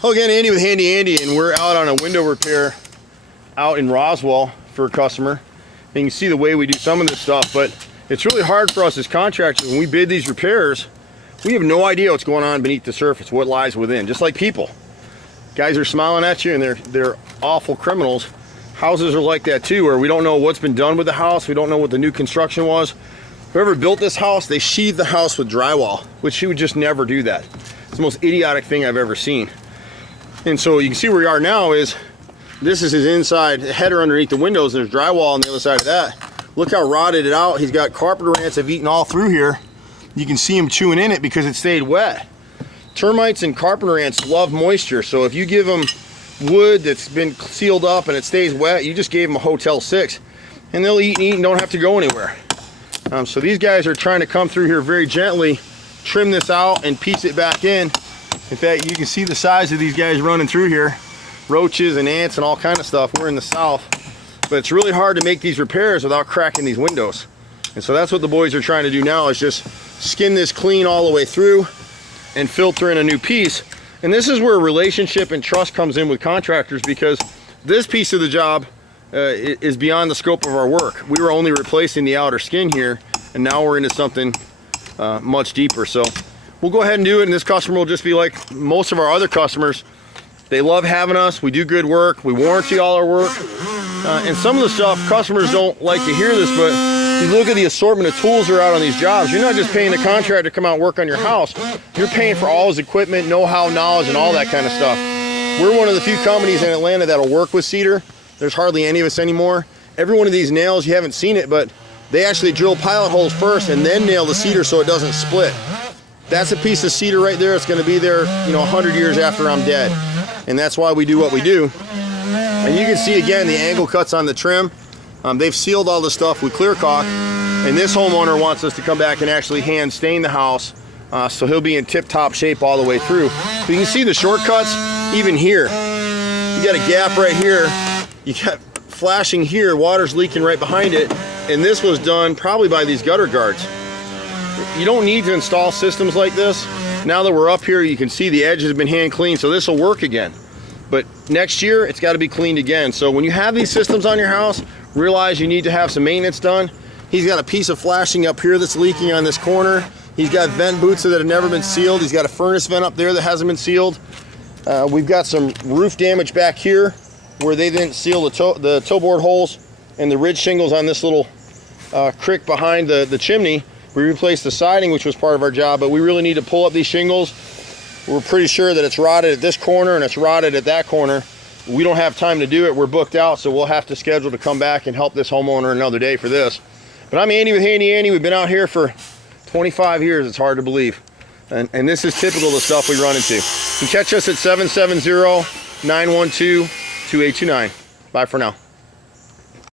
Hello again, Andy with Handy Andy, and we're out on a window repair out in Roswell for a customer. And you can see the way we do some of this stuff, but it's really hard for us as contractors when we bid these repairs. We have no idea what's going on beneath the surface, what lies within, just like people. Guys are smiling at you and they're awful criminals. Houses are like that too, where we don't know what's been done with the house, we don't know what the new construction was. Whoever built this house, they sheathed the house with drywall, which you would just never do that. It's the most idiotic thing I've ever seen. And so you can see where we are now is, this is his inside header underneath the windows. There's drywall on the other side of that. Look how rotted it out. He's got carpet ants have eaten all through here. You can see him chewing in it because it stayed wet. Termites and carpenter ants love moisture. So if you give them wood that's been sealed up and it stays wet, you just gave them a Hotel 6 and they'll eat and eat and don't have to go anywhere. So these guys are trying to come through here very gently, trim this out and piece it back in. In fact, you can see the size of these guys running through here. Roaches and ants and all kind of stuff. We're in the south. But it's really hard to make these repairs without cracking these windows. And so that's what the boys are trying to do now, is just skin this clean all the way through and filter in a new piece. And this is where relationship and trust comes in with contractors, because this piece of the job is beyond the scope of our work. We were only replacing the outer skin here, and now we're into something much deeper. So we'll go ahead and do it, and this customer will just be like most of our other customers. They love having us. We do good work. We warranty all our work. And some of the stuff, customers don't like to hear this, but you look at the assortment of tools that are out on these jobs. You're not just paying the contractor to come out and work on your house. You're paying for all his equipment, know-how, knowledge, and all that kind of stuff. We're one of the few companies in Atlanta that'll work with Cedar. There's hardly any of us anymore. Every one of these nails, you haven't seen it, but they actually drill pilot holes first and then nail the cedar so it doesn't split. That's a piece of cedar right there. It's going to be there, 100 years after I'm dead. And that's why we do what we do. And you can see again the angle cuts on the trim. They've sealed all the stuff with clear caulk, and this homeowner wants us to come back and actually hand stain the house, so he'll be in tip-top shape all the way through. But you can see the shortcuts even here. You got a gap right here. You got flashing here. Water's leaking right behind it, and this was done probably by these gutter guards. You don't need to install systems like this. Now that we're up here, you can see the edges have been hand cleaned, so this will work again. But next year, it's got to be cleaned again. So when you have these systems on your house, realize you need to have some maintenance done. He's got a piece of flashing up here that's leaking on this corner. He's got vent boots that have never been sealed. He's got a furnace vent up there that hasn't been sealed. We've got some roof damage back here where they didn't seal the toe board holes and the ridge shingles on this little crick behind the chimney. We replaced the siding, which was part of our job, but we really need to pull up these shingles. We're pretty sure that it's rotted at this corner and it's rotted at that corner. We don't have time to do it. We're booked out, so we'll have to schedule to come back and help this homeowner another day for this. But I'm Andy with Handy Andy. We've been out here for 25 years. It's hard to believe. And this is typical of the stuff we run into. You can catch us at 770-912-2829. Bye for now.